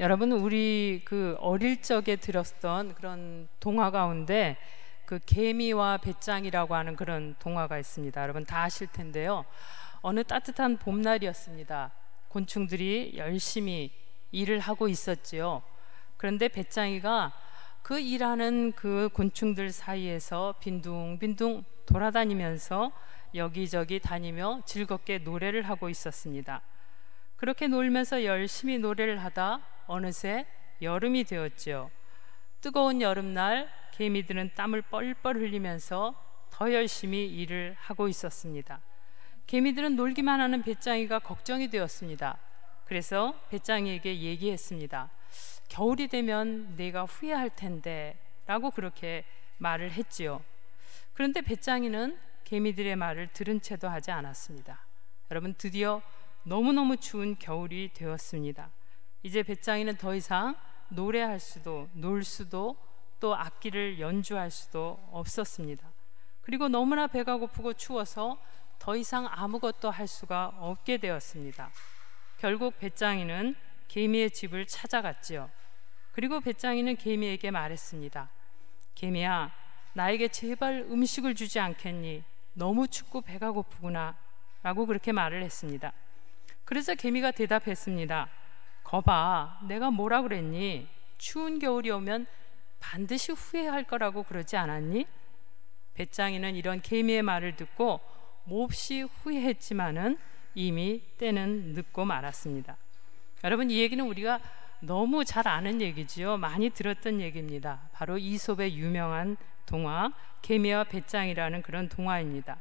여러분, 우리 그 어릴 적에 들었던 그런 동화 가운데 그 개미와 배짱이라고 하는 그런 동화가 있습니다. 여러분 다 아실 텐데요. 어느 따뜻한 봄날이었습니다. 곤충들이 열심히 일을 하고 있었지요. 그런데 배짱이가 그 일하는 그 곤충들 사이에서 빈둥빈둥 돌아다니면서 여기저기 다니며 즐겁게 노래를 하고 있었습니다. 그렇게 놀면서 열심히 노래를 하다 어느새 여름이 되었지요. 뜨거운 여름날 개미들은 땀을 뻘뻘 흘리면서 더 열심히 일을 하고 있었습니다. 개미들은 놀기만 하는 배짱이가 걱정이 되었습니다. 그래서 배짱이에게 얘기했습니다. 겨울이 되면 내가 후회할 텐데 라고 그렇게 말을 했지요. 그런데 배짱이는 개미들의 말을 들은 채도 하지 않았습니다. 여러분, 드디어 너무너무 추운 겨울이 되었습니다. 이제 배짱이는 더 이상 노래할 수도 놀 수도 또 악기를 연주할 수도 없었습니다. 그리고 너무나 배가 고프고 추워서 더 이상 아무것도 할 수가 없게 되었습니다. 결국 배짱이는 개미의 집을 찾아갔지요. 그리고 배짱이는 개미에게 말했습니다. 개미야, 나에게 제발 음식을 주지 않겠니? 너무 춥고 배가 고프구나 라고 그렇게 말을 했습니다. 그래서 개미가 대답했습니다. 거봐, 내가 뭐라 그랬니? 추운 겨울이 오면 반드시 후회할 거라고 그러지 않았니? 배짱이는 이런 개미의 말을 듣고 몹시 후회했지만은 이미 때는 늦고 말았습니다. 여러분, 이 얘기는 우리가 너무 잘 아는 얘기지요. 많이 들었던 얘기입니다. 바로 이솝의 유명한 동화 개미와 배짱이라는 그런 동화입니다.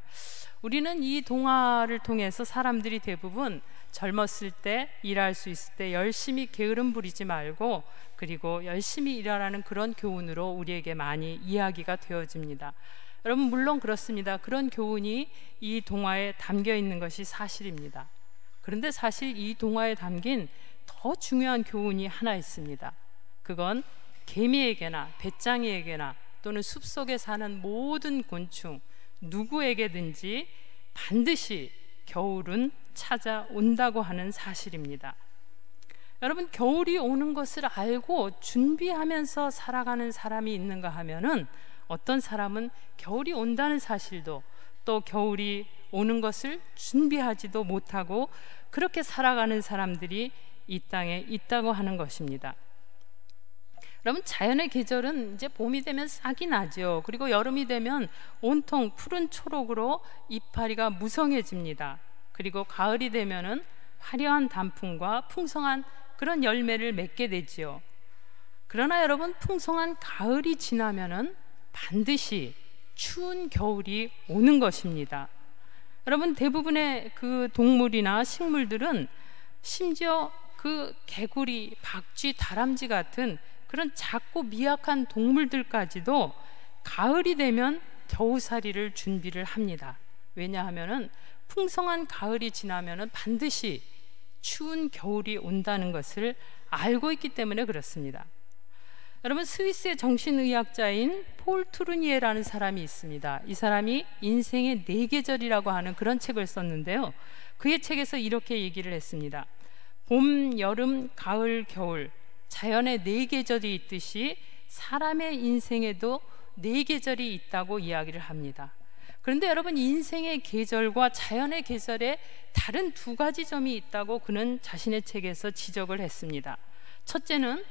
우리는 이 동화를 통해서 사람들이 대부분 젊었을 때, 일할 수 있을 때 열심히 게으름 부리지 말고 그리고 열심히 일하라는 그런 교훈으로 우리에게 많이 이야기가 되어집니다. 여러분, 물론 그렇습니다. 그런 교훈이 이 동화에 담겨 있는 것이 사실입니다. 그런데 사실 이 동화에 담긴 더 중요한 교훈이 하나 있습니다. 그건 개미에게나 배짱이에게나 또는 숲속에 사는 모든 곤충 누구에게든지 반드시 겨울은 찾아온다고 하는 사실입니다. 여러분, 겨울이 오는 것을 알고 준비하면서 살아가는 사람이 있는가 하면은 어떤 사람은 겨울이 온다는 사실도 또 겨울이 오는 것을 준비하지도 못하고 그렇게 살아가는 사람들이 이 땅에 있다고 하는 것입니다. 여러분, 자연의 계절은 이제 봄이 되면 싹이 나죠. 그리고 여름이 되면 온통 푸른 초록으로 이파리가 무성해집니다. 그리고 가을이 되면은 화려한 단풍과 풍성한 그런 열매를 맺게 되지요. 그러나 여러분, 풍성한 가을이 지나면은 반드시 추운 겨울이 오는 것입니다. 여러분, 대부분의 그 동물이나 식물들은 심지어 그 개구리, 박쥐, 다람쥐 같은 그런 작고 미약한 동물들까지도 가을이 되면 겨우살이를 준비를 합니다. 왜냐하면은 풍성한 가을이 지나면은 반드시 추운 겨울이 온다는 것을 알고 있기 때문에 그렇습니다. 여러분, 스위스의 정신의학자인 폴 투르니에라는 사람이 있습니다. 이 사람이 인생의 4계절이라고 하는 그런 책을 썼는데요. 그의 책에서 이렇게 얘기를 했습니다. 봄, 여름, 가을, 겨울, 자연의 4계절이 있듯이 사람의 인생에도 4계절이 있다고 이야기를 합니다. 그런데 여러분, 인생의 계절과 자연의 계절에 다른 2가지 점이 있다고 그는 자신의 책에서 지적을 했습니다. 첫째는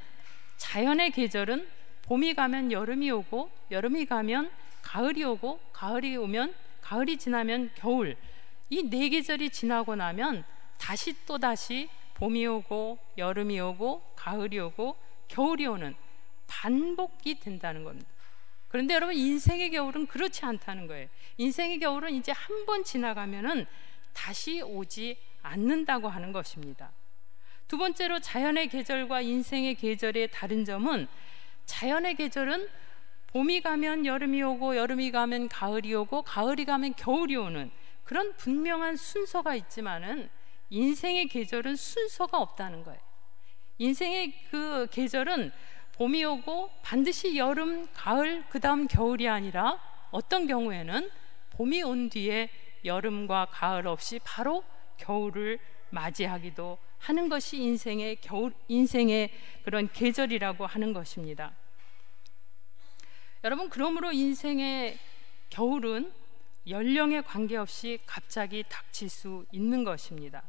자연의 계절은 봄이 가면 여름이 오고 여름이 가면 가을이 오고 가을이 오면 가을이 지나면 겨울, 이 4계절이 지나고 나면 다시 또다시 봄이 오고 여름이 오고 가을이 오고 겨울이 오는 반복이 된다는 겁니다. 그런데 여러분, 인생의 겨울은 그렇지 않다는 거예요. 인생의 겨울은 이제 한 번 지나가면은 다시 오지 않는다고 하는 것입니다. 두 번째로 자연의 계절과 인생의 계절의 다른 점은 자연의 계절은 봄이 가면 여름이 오고 여름이 가면 가을이 오고 가을이 가면 겨울이 오는 그런 분명한 순서가 있지만은 인생의 계절은 순서가 없다는 거예요. 인생의 그 계절은 봄이 오고 반드시 여름, 가을, 그 다음 겨울이 아니라 어떤 경우에는 봄이 온 뒤에 여름과 가을 없이 바로 겨울을 맞이하기도 하는 것이 인생의 겨울, 인생의 그런 계절이라고 하는 것입니다. 여러분, 그러므로 인생의 겨울은 연령에 관계없이 갑자기 닥칠 수 있는 것입니다.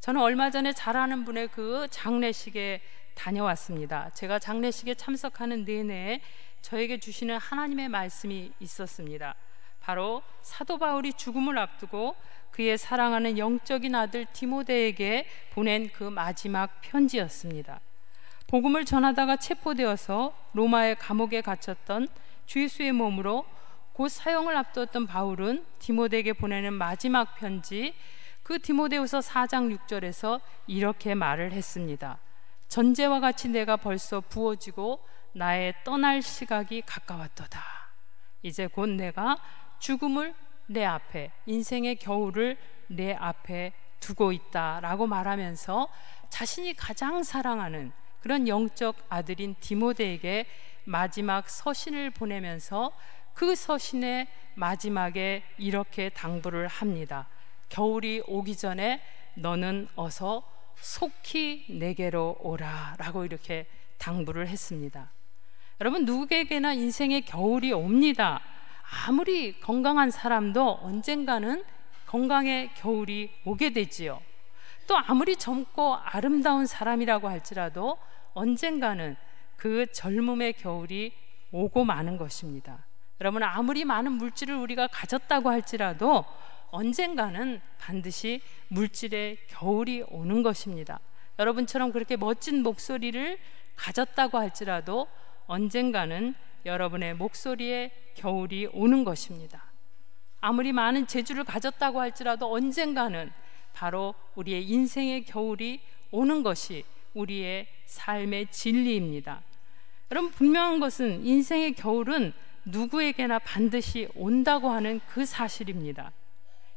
저는 얼마 전에 잘 아는 분의 그 장례식에 다녀왔습니다. 제가 장례식에 참석하는 내내 저에게 주시는 하나님의 말씀이 있었습니다. 바로 사도 바울이 죽음을 앞두고 그의 사랑하는 영적인 아들 디모데에게 보낸 그 마지막 편지였습니다. 복음을 전하다가 체포되어서 로마의 감옥에 갇혔던 주 예수의 몸으로 곧 사형을 앞두었던 바울은 디모데에게 보내는 마지막 편지, 그 디모데후서 4장 6절에서 이렇게 말을 했습니다. 전제와 같이 내가 벌써 부어지고 나의 떠날 시각이 가까웠도다. 이제 곧 내가 죽음을 내 앞에, 인생의 겨울을 내 앞에 두고 있다라고 말하면서 자신이 가장 사랑하는 그런 영적 아들인 디모데에게 마지막 서신을 보내면서 그 서신의 마지막에 이렇게 당부를 합니다. 겨울이 오기 전에 너는 어서 속히 내게로 오라 라고 이렇게 당부를 했습니다. 여러분, 누구에게나 인생의 겨울이 옵니다. 아무리 건강한 사람도 언젠가는 건강의 겨울이 오게 되지요. 또 아무리 젊고 아름다운 사람이라고 할지라도 언젠가는 그 젊음의 겨울이 오고 마는 것입니다. 여러분, 아무리 많은 물질을 우리가 가졌다고 할지라도 언젠가는 반드시 물질의 겨울이 오는 것입니다. 여러분처럼 그렇게 멋진 목소리를 가졌다고 할지라도 언젠가는 여러분의 목소리에 겨울이 오는 것입니다. 아무리 많은 재주를 가졌다고 할지라도 언젠가는 바로 우리의 인생의 겨울이 오는 것이 우리의 삶의 진리입니다. 여러분, 분명한 것은 인생의 겨울은 누구에게나 반드시 온다고 하는 그 사실입니다.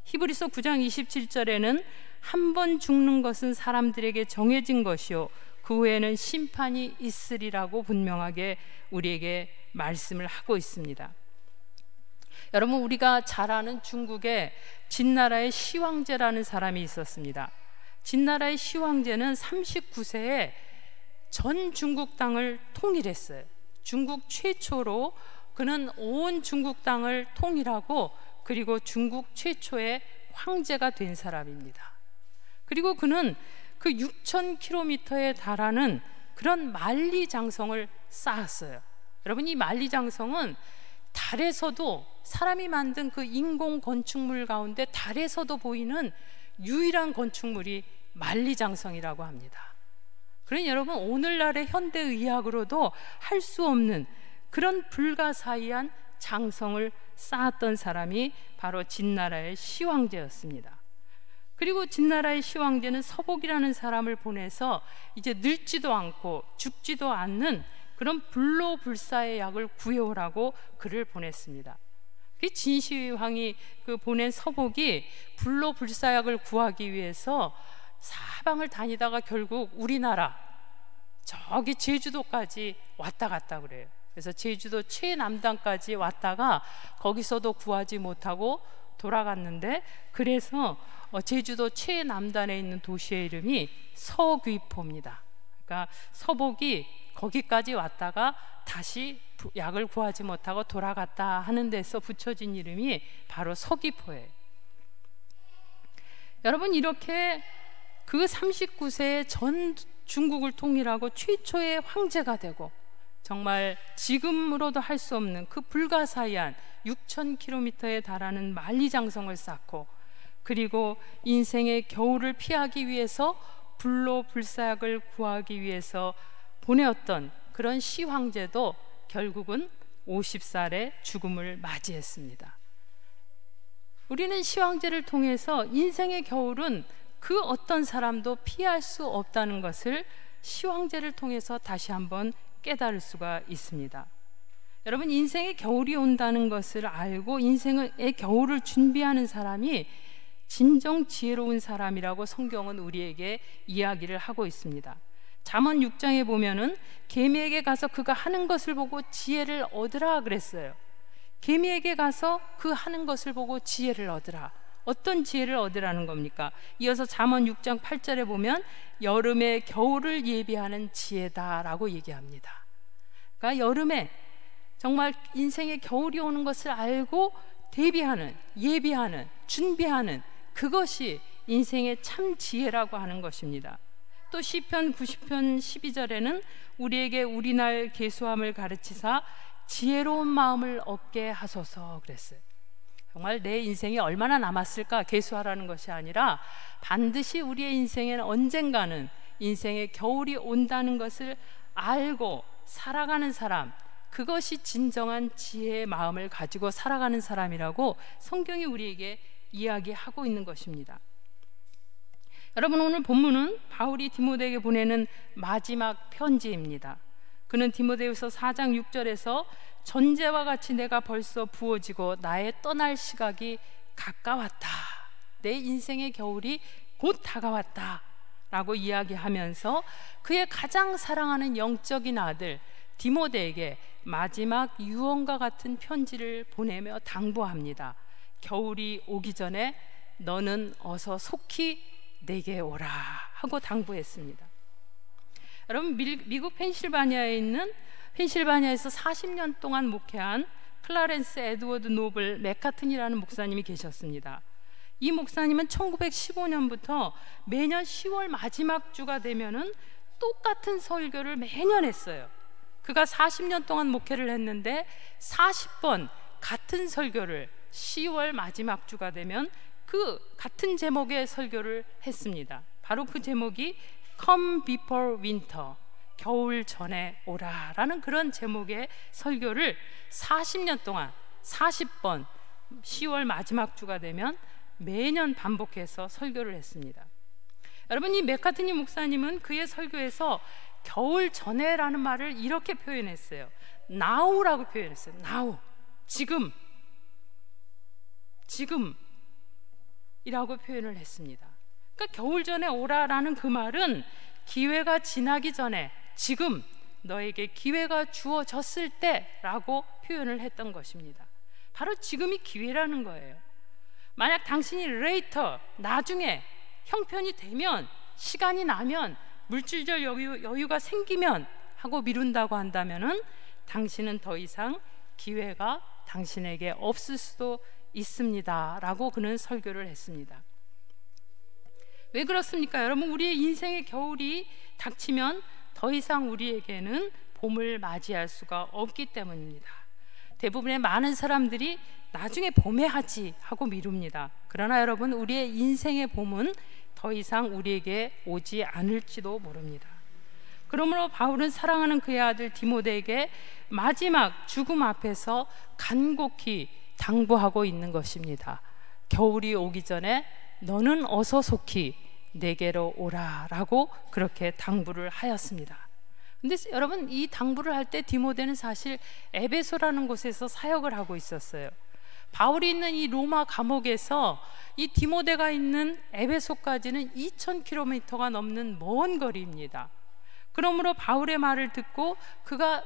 히브리서 9장 27절에는 한 번 죽는 것은 사람들에게 정해진 것이요 그 후에는 심판이 있으리라고 분명하게 우리에게 말씀을 하고 있습니다. 여러분, 우리가 잘 아는 중국에 진나라의 시황제라는 사람이 있었습니다. 진나라의 시황제는 39세에 전 중국 땅을 통일했어요. 중국 최초로 그는 온 중국 땅을 통일하고 그리고 중국 최초의 황제가 된 사람입니다. 그리고 그는 그 6,000km에 달하는 그런 만리장성을 쌓았어요. 여러분, 이 만리장성은 달에서도, 사람이 만든 그 인공 건축물 가운데 달에서도 보이는 유일한 건축물이 만리장성이라고 합니다. 그러니 여러분, 오늘날의 현대의학으로도 할 수 없는 그런 불가사의한 장성을 쌓았던 사람이 바로 진나라의 시황제였습니다. 그리고 진나라의 시황제는 서복이라는 사람을 보내서 이제 늙지도 않고 죽지도 않는 그런 불로불사의 약을 구해오라고 그를 보냈습니다. 그 진시황이 그 보낸 서복이 불로불사약을 구하기 위해서 사방을 다니다가 결국 우리나라 저기 제주도까지 왔다 갔다 그래요. 그래서 제주도 최남단까지 왔다가 거기서도 구하지 못하고 돌아갔는데, 그래서 제주도 최남단에 있는 도시의 이름이 서귀포입니다. 그러니까 서복이 거기까지 왔다가 다시 약을 구하지 못하고 돌아갔다 하는 데서 붙여진 이름이 바로 서귀포예요. 여러분, 이렇게 그 39세에 전 중국을 통일하고 최초의 황제가 되고 정말 지금으로도 할 수 없는 그 불가사의한 6,000km에 달하는 만리장성을 쌓고, 그리고 인생의 겨울을 피하기 위해서 불로불사약을 구하기 위해서 보내었던 그런 시황제도 결국은 50살에 죽음을 맞이했습니다. 우리는 시황제를 통해서 인생의 겨울은 그 어떤 사람도 피할 수 없다는 것을 시황제를 통해서 다시 한번 깨달을 수가 있습니다. 여러분, 인생의 겨울이 온다는 것을 알고 인생의 겨울을 준비하는 사람이 진정 지혜로운 사람이라고 성경은 우리에게 이야기를 하고 있습니다. 잠언 6장에 보면은 개미에게 가서 그가 하는 것을 보고 지혜를 얻으라 그랬어요. 개미에게 가서 그 하는 것을 보고 지혜를 얻으라. 어떤 지혜를 얻으라는 겁니까? 이어서 잠언 6장 8절에 보면 여름에 겨울을 예비하는 지혜다라고 얘기합니다. 그러니까 여름에 정말 인생의 겨울이 오는 것을 알고 대비하는, 예비하는, 준비하는 그것이 인생의 참 지혜라고 하는 것입니다. 또 시편 90편 12절에는 우리에게 우리날 계수함을 가르치사 지혜로운 마음을 얻게 하소서 그랬어요. 정말 내 인생이 얼마나 남았을까 계수하라는 것이 아니라 반드시 우리의 인생에는 언젠가는 인생의 겨울이 온다는 것을 알고 살아가는 사람, 그것이 진정한 지혜의 마음을 가지고 살아가는 사람이라고 성경이 우리에게 이야기하고 있는 것입니다. 여러분, 오늘 본문은 바울이 디모데에게 보내는 마지막 편지입니다. 그는 디모데후서 4장 6절에서 전제와 같이 내가 벌써 부어지고 나의 떠날 시각이 가까웠다, 내 인생의 겨울이 곧 다가왔다 라고 이야기하면서 그의 가장 사랑하는 영적인 아들 디모데에게 마지막 유언과 같은 편지를 보내며 당부합니다. 겨울이 오기 전에 너는 어서 속히 내게 오라 하고 당부했습니다. 여러분, 미국 펜실바니아에서 40년 동안 목회한 클라렌스 에드워드 노블 맥카튼이라는 목사님이 계셨습니다. 이 목사님은 1915년부터 매년 10월 마지막 주가 되면은 똑같은 설교를 매년 했어요. 그가 40년 동안 목회를 했는데 40번 같은 설교를 10월 마지막 주가 되면 그 같은 제목의 설교를 했습니다. 바로 그 제목이 Come Before Winter, 겨울 전에 오라라는 그런 제목의 설교를 40년 동안 40번 10월 마지막 주가 되면 매년 반복해서 설교를 했습니다. 여러분, 이 맥카트니 목사님은 그의 설교에서 겨울 전에라는 말을 이렇게 표현했어요. Now라고 표현했어요. Now, 지금이라고 표현을 했습니다. 그러니까 겨울 전에 오라라는 그 말은 기회가 지나기 전에 지금 너에게 기회가 주어졌을 때라고 표현을 했던 것입니다. 바로 지금이 기회라는 거예요. 만약 당신이 later, 나중에 형편이 되면, 시간이 나면, 물질적 여유가 생기면 하고 미룬다고 한다면은 당신은 더 이상 기회가 당신에게 없을 수도 있습니다 라고 그는 설교를 했습니다. 왜 그렇습니까? 여러분, 우리의 인생의 겨울이 닥치면 더 이상 우리에게는 봄을 맞이할 수가 없기 때문입니다. 대부분의 많은 사람들이 나중에 봄에 하지 하고 미룹니다. 그러나 여러분, 우리의 인생의 봄은 더 이상 우리에게 오지 않을지도 모릅니다. 그러므로 바울은 사랑하는 그의 아들 디모데에게 마지막 죽음 앞에서 간곡히 당부하고 있는 것입니다. 겨울이 오기 전에 너는 어서 속히 내게로 오라라고 그렇게 당부를 하였습니다. 근데 여러분, 이 당부를 할 때 디모데는 사실 에베소라는 곳에서 사역을 하고 있었어요. 바울이 있는 이 로마 감옥에서 이 디모데가 있는 에베소까지는 2000km가 넘는 먼 거리입니다. 그러므로 바울의 말을 듣고 그가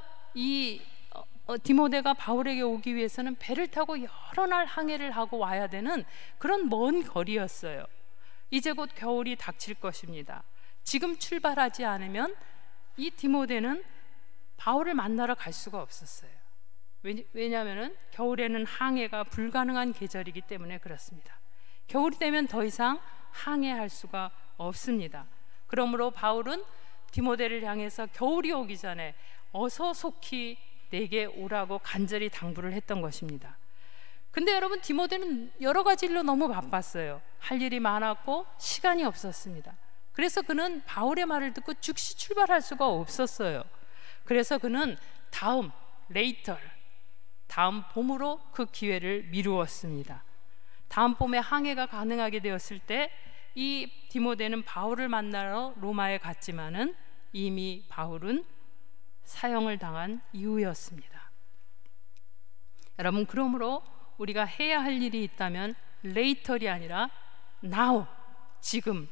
디모데가 바울에게 오기 위해서는 배를 타고 여러 날 항해를 하고 와야 되는 그런 먼 거리였어요. 이제 곧 겨울이 닥칠 것입니다. 지금 출발하지 않으면 이 디모데는 바울을 만나러 갈 수가 없었어요. 왜냐하면 겨울에는 항해가 불가능한 계절이기 때문에 그렇습니다. 겨울이 되면 더 이상 항해할 수가 없습니다. 그러므로 바울은 디모데를 향해서 겨울이 오기 전에 어서 속히 내게 오라고 간절히 당부를 했던 것입니다. 근데 여러분, 디모데는 여러 가지 일로 너무 바빴어요. 할 일이 많았고 시간이 없었습니다. 그래서 그는 바울의 말을 듣고 즉시 출발할 수가 없었어요. 그래서 그는 다음 봄으로 그 기회를 미루었습니다. 다음 봄에 항해가 가능하게 되었을 때 이 디모데는 바울을 만나러 로마에 갔지만은 이미 바울은 사형을 당한 이후였습니다. 여러분, 그러므로 우리가 해야 할 일이 있다면 later이 아니라 now, 지금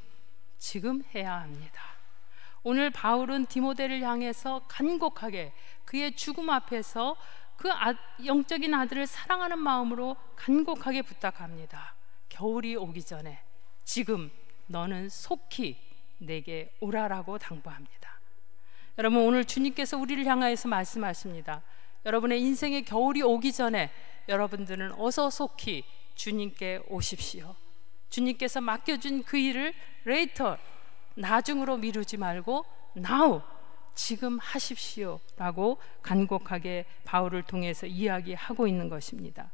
해야 합니다. 오늘 바울은 디모데를 향해서 간곡하게 그의 죽음 앞에서 그 영적인 아들을 사랑하는 마음으로 간곡하게 부탁합니다. 겨울이 오기 전에 지금 너는 속히 내게 오라라고 당부합니다. 여러분, 오늘 주님께서 우리를 향하여서 말씀하십니다. 여러분의 인생의 겨울이 오기 전에 여러분들은 어서 속히 주님께 오십시오. 주님께서 맡겨준 그 일을 later, 나중으로 미루지 말고 now, 지금 하십시오 라고 간곡하게 바울을 통해서 이야기하고 있는 것입니다.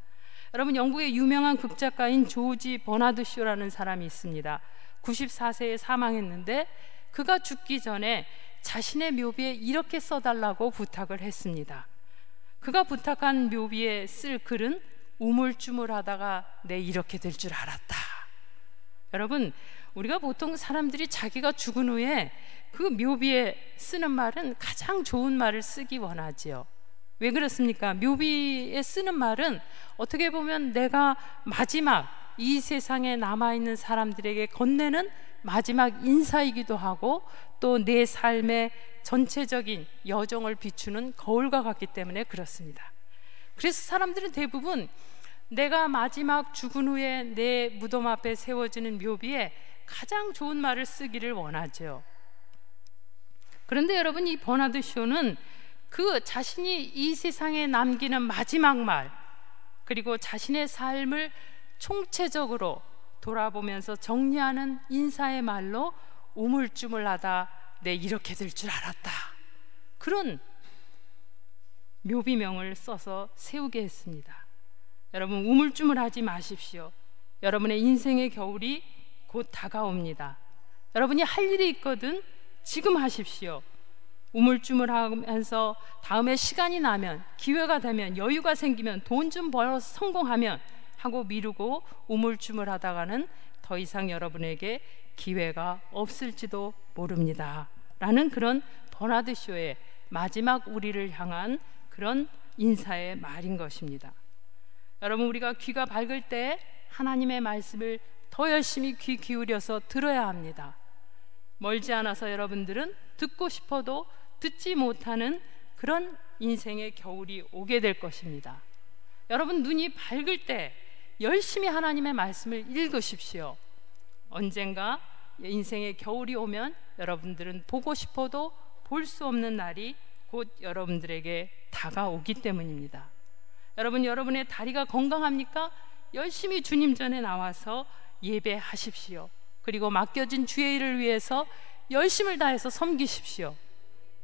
여러분, 영국의 유명한 극작가인 조지 버나드 쇼라는 사람이 있습니다. 94세에 사망했는데 그가 죽기 전에 자신의 묘비에 이렇게 써달라고 부탁을 했습니다. 그가 부탁한 묘비에 쓸 글은 우물쭈물하다가 내 이렇게 될 줄 알았다. 여러분, 우리가 보통 사람들이 자기가 죽은 후에 그 묘비에 쓰는 말은 가장 좋은 말을 쓰기 원하지요. 왜 그렇습니까? 묘비에 쓰는 말은 어떻게 보면 내가 마지막 이 세상에 남아있는 사람들에게 건네는 마지막 인사이기도 하고 또 내 삶의 전체적인 여정을 비추는 거울과 같기 때문에 그렇습니다. 그래서 사람들은 대부분 내가 마지막 죽은 후에 내 무덤 앞에 세워지는 묘비에 가장 좋은 말을 쓰기를 원하죠. 그런데 여러분, 이 버나드 쇼는 그 자신이 이 세상에 남기는 마지막 말, 그리고 자신의 삶을 총체적으로 돌아보면서 정리하는 인사의 말로 우물쭈물하다 내 이렇게 될 줄 알았다, 그런 묘비명을 써서 세우게 했습니다. 여러분, 우물쭈물하지 마십시오. 여러분의 인생의 겨울이 곧 다가옵니다. 여러분이 할 일이 있거든 지금 하십시오. 우물쭈물하면서 다음에 시간이 나면, 기회가 되면, 여유가 생기면, 돈 좀 벌어서 성공하면 하고 미루고 우물쭈물하다가는 더 이상 여러분에게 기회가 없을지도 모릅니다 라는 그런 버나드 쇼의 마지막 우리를 향한 그런 인사의 말인 것입니다. 여러분, 우리가 귀가 밝을 때 하나님의 말씀을 더 열심히 귀 기울여서 들어야 합니다. 멀지 않아서 여러분들은 듣고 싶어도 듣지 못하는 그런 인생의 겨울이 오게 될 것입니다. 여러분, 눈이 밝을 때 열심히 하나님의 말씀을 읽으십시오. 언젠가 인생의 겨울이 오면 여러분들은 보고 싶어도 볼 수 없는 날이 곧 여러분들에게 다가오기 때문입니다. 여러분, 여러분의 다리가 건강합니까? 열심히 주님 전에 나와서 예배하십시오. 그리고 맡겨진 주의 일을 위해서 열심을 다해서 섬기십시오.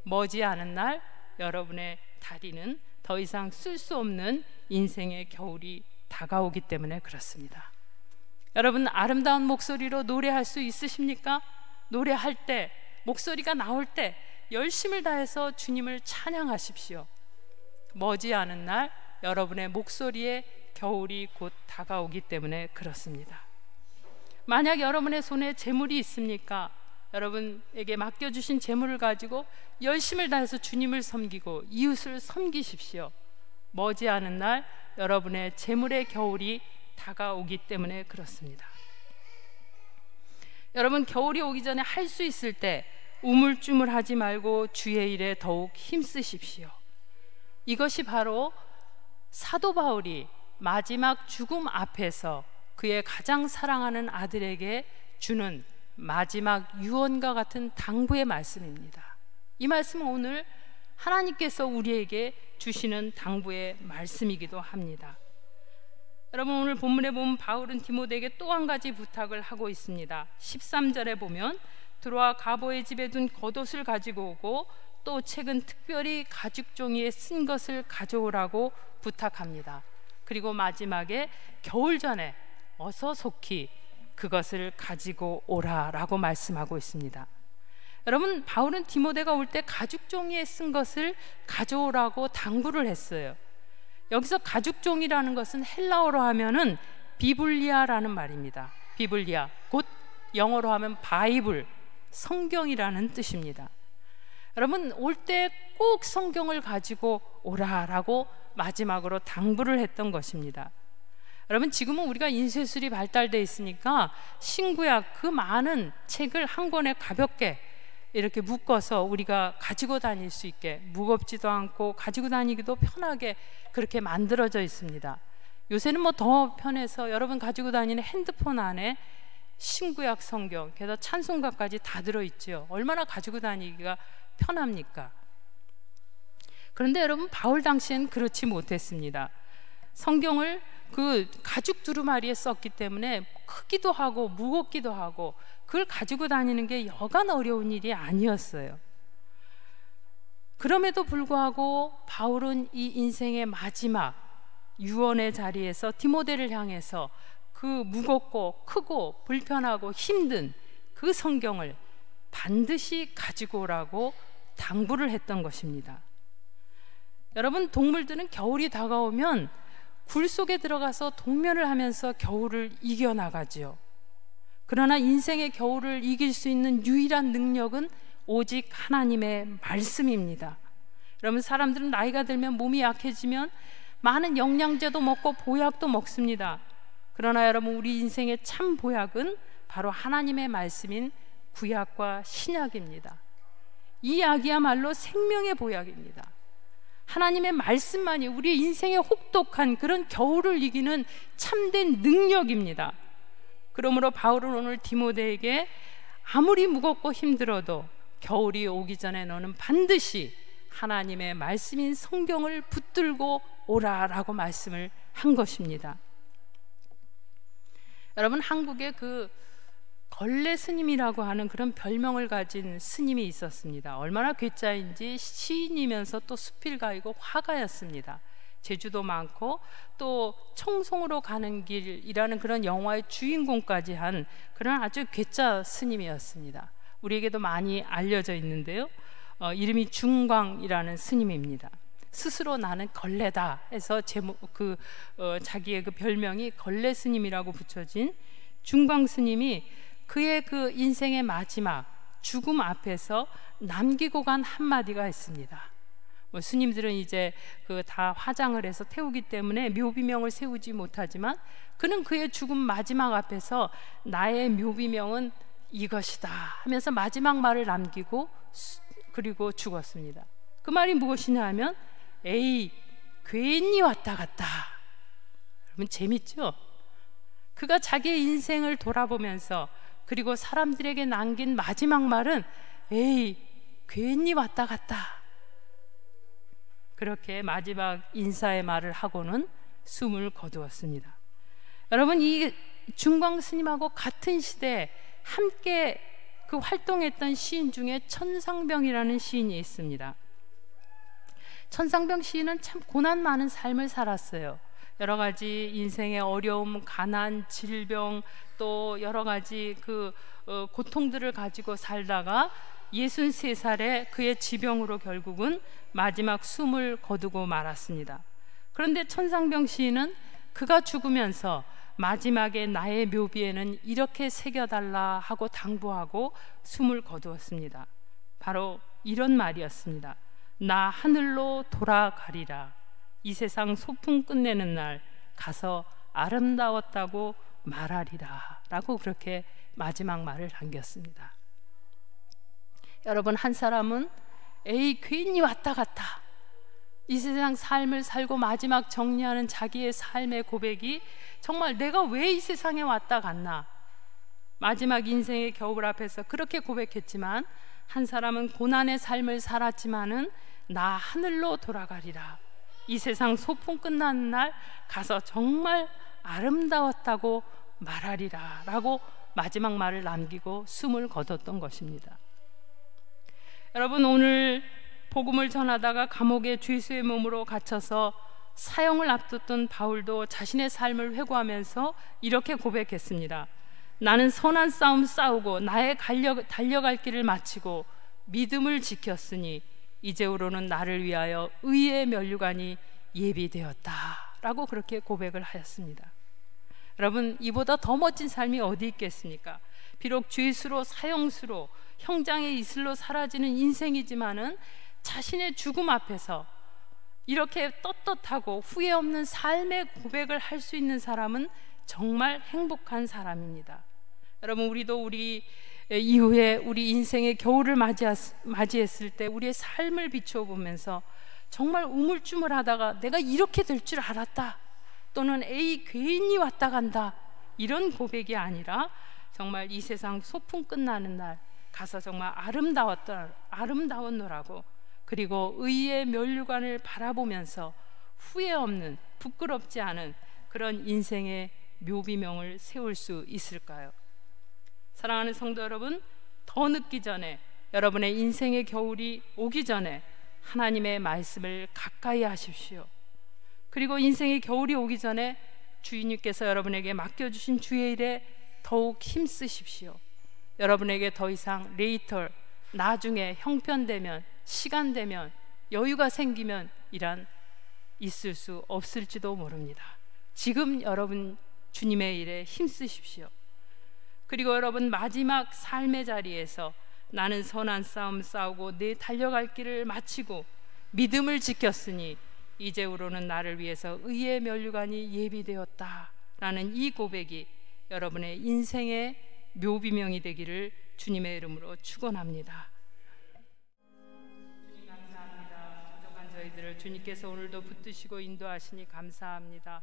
머지않은 날 여러분의 다리는 더 이상 쓸 수 없는 인생의 겨울이 다가오기 때문에 그렇습니다. 여러분, 아름다운 목소리로 노래할 수 있으십니까? 노래할 때, 목소리가 나올 때 열심을 다해서 주님을 찬양하십시오. 머지않은 날 여러분의 목소리에 겨울이 곧 다가오기 때문에 그렇습니다. 만약 여러분의 손에 재물이 있습니까? 여러분에게 맡겨주신 재물을 가지고 열심을 다해서 주님을 섬기고 이웃을 섬기십시오. 머지않은 날 여러분의 재물의 겨울이 다가오기 때문에 그렇습니다. 여러분, 겨울이 오기 전에 할 수 있을 때 우물쭈물하지 말고 주의 일에 더욱 힘쓰십시오. 이것이 바로 사도 바울이 마지막 죽음 앞에서 그의 가장 사랑하는 아들에게 주는 마지막 유언과 같은 당부의 말씀입니다. 이 말씀은 오늘 하나님께서 우리에게 주시는 당부의 말씀이기도 합니다. 여러분, 오늘 본문에 보면 바울은 디모데에게 또 한 가지 부탁을 하고 있습니다. 13절에 보면 들어와 가보의 집에 둔 겉옷을 가지고 오고 또 책은 특별히 가죽 종이에 쓴 것을 가져오라고 부탁합니다. 그리고 마지막에 겨울 전에 어서 속히 그것을 가지고 오라라고 말씀하고 있습니다. 여러분, 바울은 디모데가 올 때 가죽 종이에 쓴 것을 가져오라고 당부를 했어요. 여기서 가죽 종이라는 것은 헬라어로 하면은 비블리아라는 말입니다. 비블리아, 곧 영어로 하면 바이블, 성경이라는 뜻입니다. 여러분, 올 때 꼭 성경을 가지고 오라라고 마지막으로 당부를 했던 것입니다. 여러분, 지금은 우리가 인쇄술이 발달되어 있으니까 신구약 그 많은 책을 한 권에 가볍게 이렇게 묶어서 우리가 가지고 다닐 수 있게, 무겁지도 않고 가지고 다니기도 편하게 그렇게 만들어져 있습니다. 요새는 뭐 더 편해서 여러분 가지고 다니는 핸드폰 안에 신구약 성경, 게다가 찬송가까지 다 들어있죠. 얼마나 가지고 다니기가 편합니까? 그런데 여러분, 바울 당시엔 그렇지 못했습니다. 성경을 그 가죽 두루마리에 썼기 때문에 크기도 하고 무겁기도 하고 그걸 가지고 다니는 게 여간 어려운 일이 아니었어요. 그럼에도 불구하고 바울은 이 인생의 마지막 유언의 자리에서 디모데를 향해서 그 무겁고 크고 불편하고 힘든 그 성경을 반드시 가지고 오라고 당부를 했던 것입니다. 여러분, 동물들은 겨울이 다가오면 굴 속에 들어가서 동면을 하면서 겨울을 이겨나가지요. 그러나 인생의 겨울을 이길 수 있는 유일한 능력은 오직 하나님의 말씀입니다. 여러분, 사람들은 나이가 들면 몸이 약해지면 많은 영양제도 먹고 보약도 먹습니다. 그러나 여러분, 우리 인생의 참 보약은 바로 하나님의 말씀인 구약과 신약입니다. 이 약이야말로 생명의 보약입니다. 하나님의 말씀만이 우리 인생의 혹독한 그런 겨울을 이기는 참된 능력입니다. 그러므로 바울은 오늘 디모데에게 아무리 무겁고 힘들어도 겨울이 오기 전에 너는 반드시 하나님의 말씀인 성경을 붙들고 오라라고 말씀을 한 것입니다. 여러분, 한국에 그 걸레 스님이라고 하는 그런 별명을 가진 스님이 있었습니다. 얼마나 괴짜인지 시인이면서 또 수필가이고 화가였습니다. 제주도 많고 또 청송으로 가는 길이라는 그런 영화의 주인공까지 한 그런 아주 괴짜 스님이었습니다. 우리에게도 많이 알려져 있는데요. 이름이 중광이라는 스님입니다. 스스로 나는 걸레다 해서 자기의 그 별명이 걸레 스님이라고 붙여진 중광 스님이 그의 그 인생의 마지막 죽음 앞에서 남기고 간 한마디가 있습니다. 스님들은 이제 그 다 화장을 해서 태우기 때문에 묘비명을 세우지 못하지만 그는 그의 죽음 마지막 앞에서 나의 묘비명은 이것이다 하면서 마지막 말을 남기고 그리고 죽었습니다. 그 말이 무엇이냐 하면 에이, 괜히 왔다 갔다. 여러분, 재밌죠? 그가 자기의 인생을 돌아보면서 그리고 사람들에게 남긴 마지막 말은 에이, 괜히 왔다 갔다. 그렇게 마지막 인사의 말을 하고는 숨을 거두었습니다. 여러분, 이 중광 스님하고 같은 시대에 함께 그 활동했던 시인 중에 천상병이라는 시인이 있습니다. 천상병 시인은 참 고난 많은 삶을 살았어요. 여러 가지 인생의 어려움, 가난, 질병, 또 여러 가지 고통들을 가지고 살다가 63살에 그의 지병으로 결국은 마지막 숨을 거두고 말았습니다. 그런데 천상병 시인은 그가 죽으면서 마지막에 나의 묘비에는 이렇게 새겨달라 하고 당부하고 숨을 거두었습니다. 바로 이런 말이었습니다. 나 하늘로 돌아가리라. 이 세상 소풍 끝내는 날 가서 아름다웠다고 말하리라 라고 그렇게 마지막 말을 남겼습니다. 여러분, 한 사람은 에이, 괜히 왔다 갔다, 이 세상 삶을 살고 마지막 정리하는 자기의 삶의 고백이 정말 내가 왜 이 세상에 왔다 갔나, 마지막 인생의 겨울 앞에서 그렇게 고백했지만, 한 사람은 고난의 삶을 살았지만은 나 하늘로 돌아가리라. 이 세상 소풍 끝나는 날 가서 정말 아름다웠다고 말하리라 라고 마지막 말을 남기고 숨을 거뒀던 것입니다. 여러분, 오늘 복음을 전하다가 감옥에 죄수의 몸으로 갇혀서 사형을 앞뒀던 바울도 자신의 삶을 회고하면서 이렇게 고백했습니다. 나는 선한 싸움 싸우고 나의 달려갈 길을 마치고 믿음을 지켰으니 이제후로는 나를 위하여 의의 면류관이 예비되었다 라고 그렇게 고백을 하였습니다. 여러분, 이보다 더 멋진 삶이 어디 있겠습니까? 비록 죄수로, 사형수로, 형장의 이슬로 사라지는 인생이지만은 자신의 죽음 앞에서 이렇게 떳떳하고 후회 없는 삶의 고백을 할 수 있는 사람은 정말 행복한 사람입니다. 여러분, 우리도 우리 이후에 우리 인생의 겨울을 맞이했을 때 우리의 삶을 비추어 보면서 정말 우물쭈물하다가 내가 이렇게 될 줄 알았다, 또는 A 괜히 왔다 간다, 이런 고백이 아니라 정말 이 세상 소풍 끝나는 날 가서 정말 아름다웠노라고, 그리고 의의 면류관을 바라보면서 후회 없는, 부끄럽지 않은 그런 인생의 묘비명을 세울 수 있을까요? 사랑하는 성도 여러분, 더 늦기 전에, 여러분의 인생의 겨울이 오기 전에 하나님의 말씀을 가까이 하십시오. 그리고 인생의 겨울이 오기 전에 주님께서 여러분에게 맡겨주신 주의 일에 더욱 힘쓰십시오. 여러분에게 더 이상 레이터, 나중에 형편되면, 시간 되면, 여유가 생기면 이란 있을 수 없을지도 모릅니다. 지금 여러분 주님의 일에 힘쓰십시오. 그리고 여러분 마지막 삶의 자리에서 나는 선한 싸움 싸우고 내 달려갈 길을 마치고 믿음을 지켰으니 이제후로는 나를 위해서 의의 면류관이 예비되었다라는 이 고백이 여러분의 인생의 묘비명이 되기를 주님의 이름으로 축원합니다. 주님 감사합니다. 부족한 저희들을 주님께서 오늘도 붙드시고 인도하시니 감사합니다.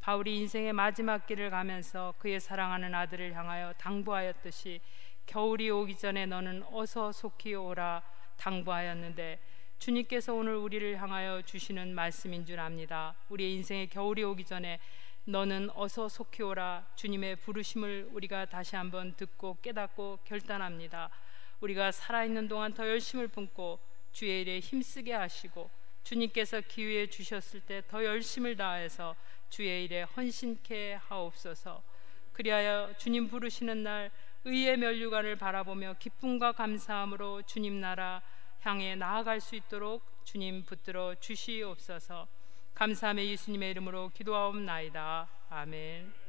바울이 인생의 마지막 길을 가면서 그의 사랑하는 아들을 향하여 당부하였듯이 겨울이 오기 전에 너는 어서 속히 오라 당부하였는데, 주님께서 오늘 우리를 향하여 주시는 말씀인 줄 압니다. 우리의 인생의 겨울이 오기 전에 너는 어서 속히 오라, 주님의 부르심을 우리가 다시 한번 듣고 깨닫고 결단합니다. 우리가 살아있는 동안 더 열심을 품고 주의 일에 힘쓰게 하시고, 주님께서 기회 주셨을 때 더 열심을 다해서 주의 일에 헌신케 하옵소서. 그리하여 주님 부르시는 날 의의 면류관을 바라보며 기쁨과 감사함으로 주님 나라 향해 나아갈 수 있도록 주님 붙들어 주시옵소서. 감사함의 예수님의 이름으로 기도하옵나이다. 아멘.